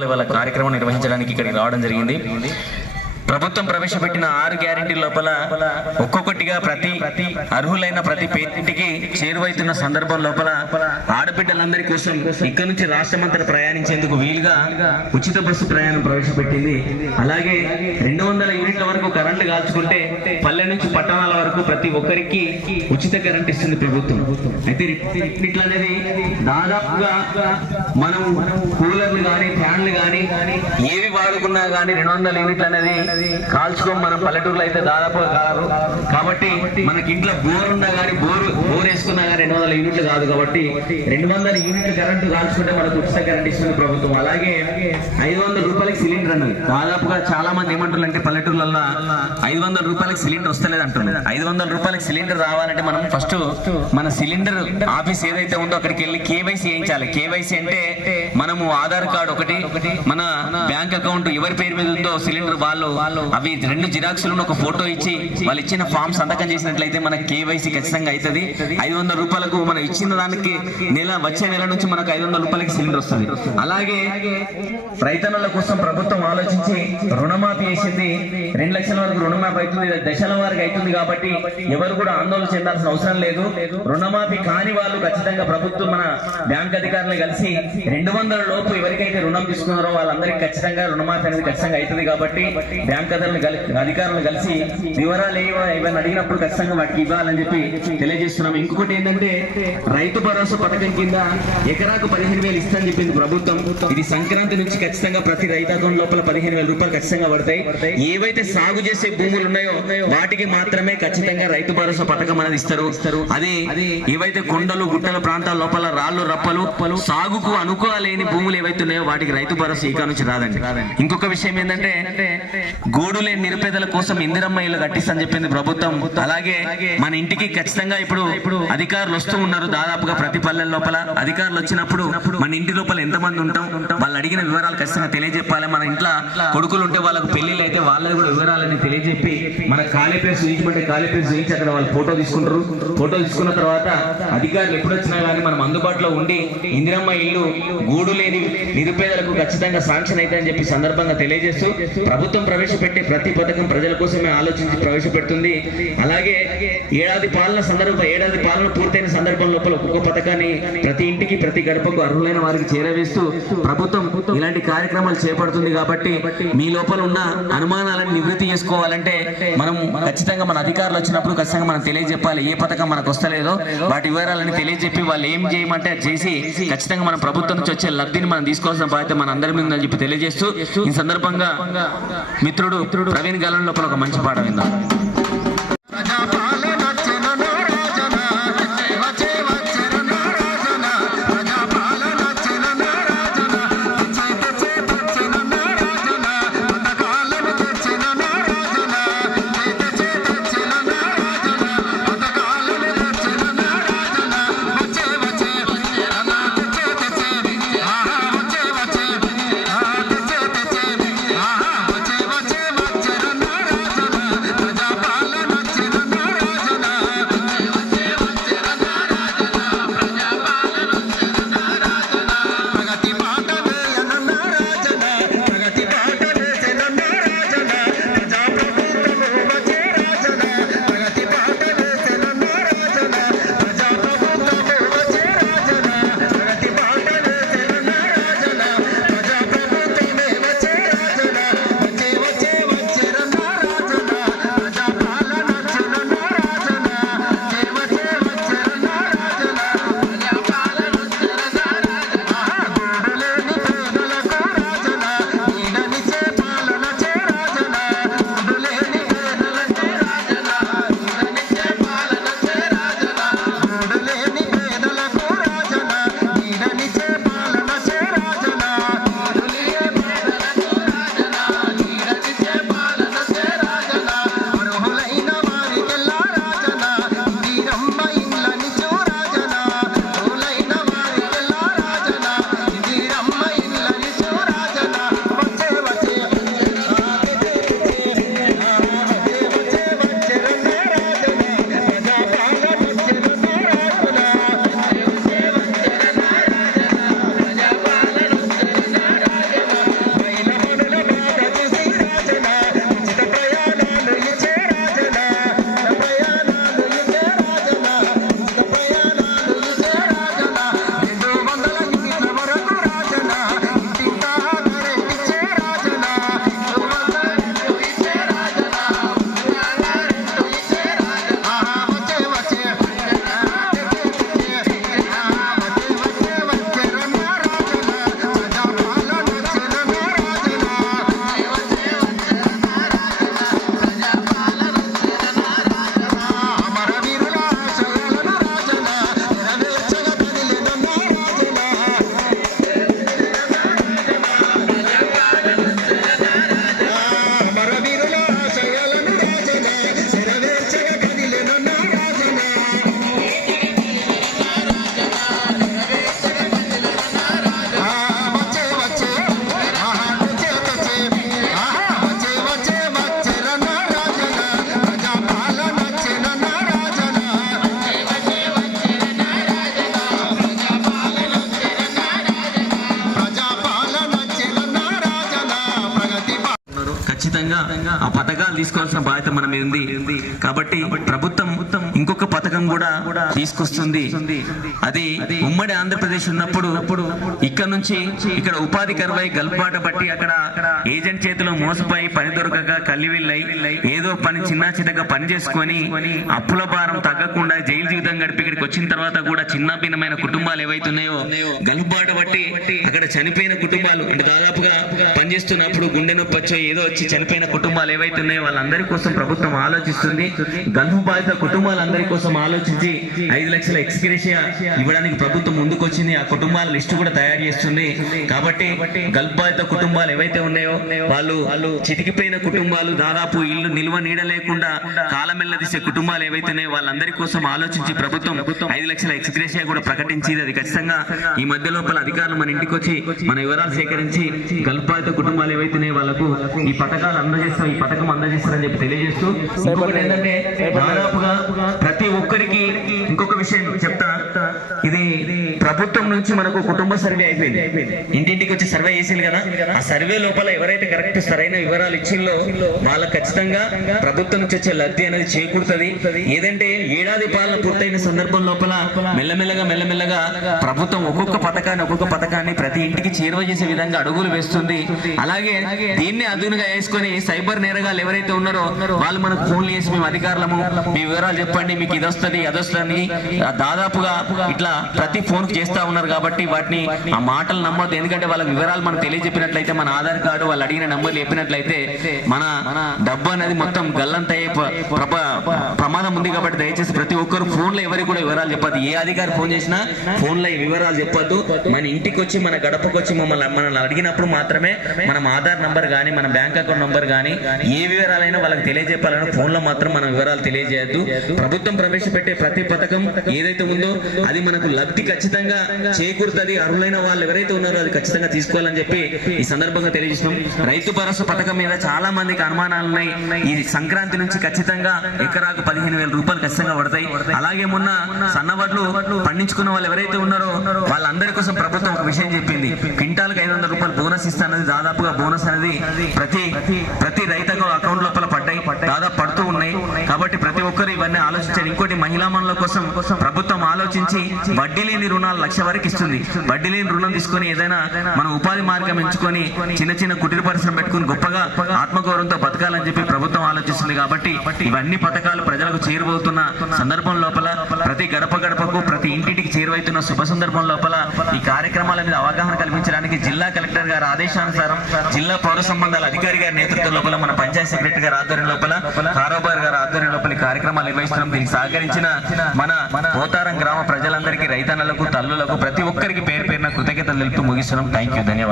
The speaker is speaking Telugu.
వాళ్ళ కార్యక్రమం నిర్వహించడానికి ఇక్కడికి రావడం జరిగింది. ప్రభుత్వం ప్రవేశపెట్టిన 6 గ్యారెంటీ లోపల ఒక్కొక్కటిగా ప్రతి అర్హులైన ప్రతి పేరింటికి చేరువైతున్న సందర్భం లోపల ఆడబిడ్డలందరి కోసం ఇక్కడ నుంచి రాష్ట్రమంతటా ప్రయాణించేందుకు వీలుగా ఉచిత బస్సు ప్రయాణం ప్రవేశపెట్టింది. అలాగే 200 యూనిట్ల వరకు కరెంటు కాల్చుకుంటే పల్లె నుంచి పట్టణాల వరకు ప్రతి ఒక్కరికి ఉచిత కరెంట్ ఇస్తుంది ప్రభుత్వం. అయితే యూనిట్లు అనేది దాదాపుగా మనం కూలర్లు కానీ ఫ్యాన్లు కానీ ఏవి వాడుకున్నా కానీ 200 యూనిట్లు అనేది కాల్చుకోం. మనం పల్లెటూరులో అయితే దాదాపు కాదు కాబట్టి మనకి ఇంట్లో బోర్ ఉన్నా కానీ బోర్ వేసుకున్నా కానీ 200 యూనిట్లు కాదు కాబట్టి 200 యూనిట్లు కరెంటు కాల్చుకుంటే మనకు ఉచిత కరెంట్ ఇస్తుంది ప్రభుత్వం. అలాగే 500 రూపాయలకి సిలిండర్ అన్నది దాదాపుగా చాలా మంది ఏమంటారు అంటే పల్లెటూర్లలో 500 రూపాయలకి సిలిండర్ వస్తలేదు అంటున్నారు. 500 రూపాయలకి సిలిండర్ రావాలంటే మనం ఫస్ట్ మన సిలిండర్ ఆఫీస్ ఏదైతే ఉందో అక్కడికి వెళ్ళి కేవైసీ చేయించాలి. కేవైసీ అంటే మనము ఆధార్ కార్డు ఒకటి, మన బ్యాంక్ అకౌంట్ ఎవరి పేరు మీద ఉందో సిలిండర్ వాళ్ళు అవి 2 జిరాక్స్లు ఒక ఫోటో ఇచ్చి వాళ్ళు ఇచ్చిన ఫామ్ సంతకం చేసినట్లయితే మనకి కేవైసీ ఖచ్చితంగా అవుతుంది. 500 రూపాయలకు మనం ఇచ్చిన దానికి వచ్చే నెల నుంచి మనకు 500 రూపాయలకి సిలిండర్ వస్తుంది. అలాగే రైతన్నుల కోసం ప్రభుత్వం ఆలోచించి రుణమాఫీ చేసింది. 2 లక్షల వరకు రుణమాఫీ అవుతుంది. దశల వారికి అవుతుంది కాబట్టి ఎవరు కూడా ఆందోళన చెందాల్సిన అవసరం లేదు. రుణమాఫీ కాని వాళ్ళు ఖచ్చితంగా ప్రభుత్వం మన బ్యాంక్ అధికారులు కలిసి 200 లోపు ఎవరికైతే రుణం తీసుకున్నారో వాళ్ళందరికీ ఖచ్చితంగా రుణమాఫీ అనేది ఖచ్చితంగా అవుతుంది. కాబట్టి బ్యాంక్ అధికారులు కలిసి వివరాలు ఏమైనా అడిగినప్పుడు ఖచ్చితంగా వాటికి ఇవ్వాలని చెప్పి తెలియజేస్తున్నాం. ఇంకొకటి ఏంటంటే రైతు భరోసా పథకం కింద ఎకరాకు 15,000 ఇస్తానని చెప్పింది ప్రభుత్వం. ఇది సంక్రాంతి నుంచి ఖచ్చితంగా ప్రతి రైతు అకౌంట్ లోపల 15,000 రూపాయలు ఖచ్చితంగా పడతాయి. ఏవైతే సాగు చేసే భూములు ఉన్నాయో వాటికి మాత్రమే ఖచ్చితంగా రైతు భరోసా పథకం అనేది ఇస్తారు. అది ఏవైతే కొండలు గుట్టల ప్రాంతాల లోపల రాళ్ళు రప్పలు సాగుకు అనుకోలేని భూములు ఏవైతే ఉన్నాయో వాటికి రైతు భరోసా ఇక నుంచి రాదండి. ఇంకొక విషయం ఏంటంటే గోడులేని నిరుపేదల కోసం ఇందిరమ్మ ఇల్లు కట్టిస్తని చెప్పింది ప్రభుత్వం. అలాగే మన ఇంటికి ఖచ్చితంగా ఇప్పుడు అధికారులు వస్తూ ఉన్నారు. దాదాపుగా ప్రతి పల్లెల లోపల అధికారులు వచ్చినప్పుడు మన ఇంటి లోపల ఎంతమంది ఉంటాం వాళ్ళు అడిగిన వివరాలు ఖచ్చితంగా తెలియజెప్పాలి. మన ఇంట్లో కొడుకులు ఉంటే వాళ్ళకు పెళ్లిళ్ళు అయితే వాళ్ళని కూడా వివరాలని తెలియజెప్పి మన ఖాళీ ప్లేస్ చూపించమంటే ఖాళీ ప్లేస్ చూపించి అక్కడ వాళ్ళు ఫోటో తీసుకుంటారు. ఫోటో తీసుకున్న తర్వాత అధికారులు ఎప్పుడు వచ్చినా కానీ మనం అందుబాటులో ఉండి ఇందిరమ్మ ఇల్లు గూడు లేని నిరుపేదలకు ఖచ్చితంగా శాంక్షన్ అయితే అని చెప్పి సందర్భంగా తెలియజేస్తూ ప్రభుత్వం ప్రవేశపెట్టే ప్రతి పథకం ప్రజల కోసమే ఆలోచించి ప్రవేశపెడుతుంది. అలాగే ఏడాది పాలన పూర్తయిన సందర్భం లోపల ఒక్కొక్క పథకాన్ని ప్రతి ఇంటికి ప్రతి గడపకు అర్హులైన వారికి చేరవేస్తూ ప్రభుత్వం ఇలాంటి కార్యక్రమాలు చేపడుతుంది. కాబట్టి మీ లోపల ఉన్న అనుమానాలను నివృత్తి చేసుకోవాలంటే మనం ఖచ్చితంగా మన అధికారులు వచ్చినప్పుడు ఖచ్చితంగా మనం తెలియజెప్పాలి. ఏ పథకం మనకు వస్తలేదో వాటి వివరాలను తెలియజెప్పి వాళ్ళు ఏం చేయమంటే అది చేసి ఖచ్చితంగా మన ప్రభుత్వం నుంచి వచ్చే లబ్ధిని మనం తీసుకోవాల్సిన బాధ్యత మన అందరి మీద అని చెప్పి తెలియజేస్తూ ఈ సందర్భంగా మిత్రుడు ప్రవీణ్ గలం లోపల ఒక మంచి పాట విందాం. ఖచ్చితంగా ఆ పథకాలు తీసుకోవాల్సిన బాధ్యత మన మీద ఉంది. కాబట్టి ప్రభుత్వం ఇంకొక పథకం కూడా తీసుకొస్తుంది. అది ఉమ్మడి ఆంధ్రప్రదేశ్ ఉన్నప్పుడు ఇక్కడ నుంచి ఇక్కడ ఉపాధి కరువై గల్బాట బట్టి అక్కడ ఏజెంట్ చేతిలో మోసపోయి పని దొరకక కల్లివిల్లై ఏదో పని చిన్న చిన్నగా పని చేసుకొని అప్పుల భారం తగ్గకుండా జైలు జీవితం గడిపి ఇక్కడికి వచ్చిన తర్వాత కూడా చిన్న భిన్నమైన కుటుంబాలు ఏవైతున్నాయో గల్బాట బట్టి అక్కడ చనిపోయిన కుటుంబాలు అంటే దాదాపుగా పనిచేస్తున్నప్పుడు గుండె నొప్పి వచ్చో ఏదో వచ్చి చనిపోయిన కుటుంబాలు ఏవైతున్నాయో వాళ్ళందరి కోసం ప్రభుత్వం ఆలోచిస్తుంది. గల్ఫ్ బాధిత కుటుంబాలందరి కోసం ఆలోచించి 5 లక్షల ఎక్స్గ్రేషియా ఇవ్వడానికి ప్రభుత్వం ముందుకొచ్చింది. ఆ కుటుంబాల లిస్టు కూడా తయారు చేస్తుంది. కాబట్టి గల్ఫ్ బాధిత కుటుంబాలు ఏవైతే ఉన్నాయో వాళ్ళు చితికిపోయిన కుటుంబాలు దాదాపు ఇల్లు నిల్వ నీడ లేకుండా కాలమెల్లదీసే కుటుంబాలు ఏవైతే ఉన్నాయో వాళ్ళందరి కోసం ఆలోచించి ప్రభుత్వం 5 లక్షల ఎక్స్గ్రేషియా కూడా ప్రకటించింది. అది ఖచ్చితంగా ఈ మధ్య లోపల అధికారులు మన ఇంటికి వచ్చి మన వివరాలు సేకరించి గల్ఫ్ బాధిత కుటుంబాలు ఏవైతున్నాయో వాళ్ళకు ఈ పథకాలు అందజేస్తారు, ఈ పథకం అందజేస్తారని చెప్పి తెలియజేస్తూ ఇంకొకటి ఏంటంటే దాదాపుగా ప్రతి ఒక్కరికి ఇంకొక విషయం చెప్తా. ఇది ప్రభుత్వం నుంచి మనకు కుటుంబ సర్వే అయిపోయింది. ఇంటింటికి వచ్చి సర్వే చేసింది కదా. ఆ సర్వే లోపల ఎవరైతే కరెక్ట్ సరైన వివరాలు ఇచ్చిందో వాళ్ళకి ఖచ్చితంగా ప్రభుత్వం నుంచి వచ్చే లబ్ధి అనేది చేకూరుతుంది. ఏదంటే ఏడాది పాలన పూర్తయిన సందర్భం లోపల మెల్లమెల్లగా ప్రభుత్వం ఒక్కొక్క పథకాన్ని ప్రతి ఇంటికి చేరువ చేసే విధంగా అడుగులు వేస్తుంది. అలాగే దీన్ని అదునుగా వేసుకొని సైబర్ నేరగాళ్ళు ఎవరైతే ఉన్నారో వాళ్ళు మనకు ఫోన్లు చేసి మేము అధికారులము మీ వివరాలు చెప్పండి, మీకు ఇది వస్తుంది అది వస్తుంది దాదాపుగా ఇట్లా ప్రతి ఫోన్ కు చేస్తా ఉన్నారు. కాబట్టి వాటిని ఆ మాటలు నమ్మొద్దు. ఎందుకంటే వాళ్ళ వివరాలు మనం తెలియజెప్పినట్లయితే మన ఆధార్ కార్డు వాళ్ళు అడిగిన నంబర్లు చెప్పినట్లయితే మన డబ్బు అనేది మొత్తం గల్లంతయ్యే ప్రమాదం ఉంది. కాబట్టి దయచేసి ప్రతి ఒక్కరు ఫోన్ లో ఎవరికి కూడా వివరాలు చెప్పద్దు. ఏ అధికారి ఫోన్ చేసినా ఫోన్ లో వివరాలు చెప్పొద్దు. మన ఇంటికి వచ్చి మన గడపకు వచ్చి మనల్ని అడిగినప్పుడు మాత్రమే మనం ఆధార్ నంబర్ గానీ మన బ్యాంక్ అకౌంట్ నంబర్ గానీ ఏ వివరాలైనా వాళ్ళకి తెలియజెప్పాలని ఫోన్ లో మాత్రం మనం వివరాలు తెలియజేయద్దు. ప్రభుత్వం ప్రవేశపెట్టే ప్రతి పథకం ఏదైతే ఉందో అది మనకు లబ్ధి ఖచ్చితంగా చేకూరుతుంది. అర్హులైన వాళ్ళు ఎవరైతే ఉన్నారో అది ఖచ్చితంగా తీసుకోవాలని చెప్పి ఈ సందర్భంగా తెలియజేస్తున్నాం. రైతు భరోసా పథకం మీద చాలా మందికి అనుమానాలు ఉన్నాయి. ఈ సంక్రాంతి నుంచి ఖచ్చితంగా ఎకరాకు 15,000 రూపాయలు ఖచ్చితంగా పడతాయి. అలాగే మొన్న సన్నవడ్లు పండించుకున్న వాళ్ళు ఎవరైతే ఉన్నారో వాళ్ళందరి కోసం ప్రభుత్వం ఒక విషయం చెప్పింది. క్వింటాల్కి 500 రూపాయలు బోనస్ ఇస్తానది. దాదాపుగా బోనస్ అనేది ప్రతి రైతు అకౌంట్ లోపల దాదాపు పడుతూ ఉన్నాయి. కాబట్టి ప్రతి ఒక్కరు ఇవన్నీ ఆలోచించారు. ఇంకోటి మహిళా మనుల కోసం ప్రభుత్వం ఆలోచించి వడ్డీ లేని రుణాలు 1,00,000 వరకు ఇస్తుంది. వడ్డీ లేని రుణం తీసుకొని ఏదైనా మనం ఉపాధి మార్గం ఎంచుకొని చిన్న కుటీర పరిశ్రమ పెట్టుకుని గొప్పగా ఆత్మగౌరవంతో బతకాలని చెప్పి ప్రభుత్వం ఆలోచిస్తుంది. కాబట్టి ఇవన్నీ పథకాలు ప్రజలకు చేరువవుతున్న సందర్భం లోపల ప్రతి గడపకు ప్రతి ఇంటికి చేరువైతున్న శుభ సందర్భం లోపల ఈ కార్యక్రమాల మీద అవగాహన కల్పించడానికి జిల్లా కలెక్టర్ గారి ఆదేశానుసారం జిల్లా పౌర సంబంధాల అధికారి గారి నేతృత్వం లోపల మన పంచాయత్ సెక్రటరీ గారి ఆధ్వర్యం లోపల కారోబార్ గారి ఆధ్వర్యం లోపల కార్యక్రమాలు నిర్వహిస్తున్నాం. దీనికి సహకరించిన మన పోతారం గ్రామ ప్రజలందరికీ రైతన్నలకు తల్లులకు ప్రతి ఒక్కరికి పేరు పేరున కృతజ్ఞతలు తెలుపుతూ ముగిస్తున్నాం. థ్యాంక్ యూ, ధన్యవాదాలు.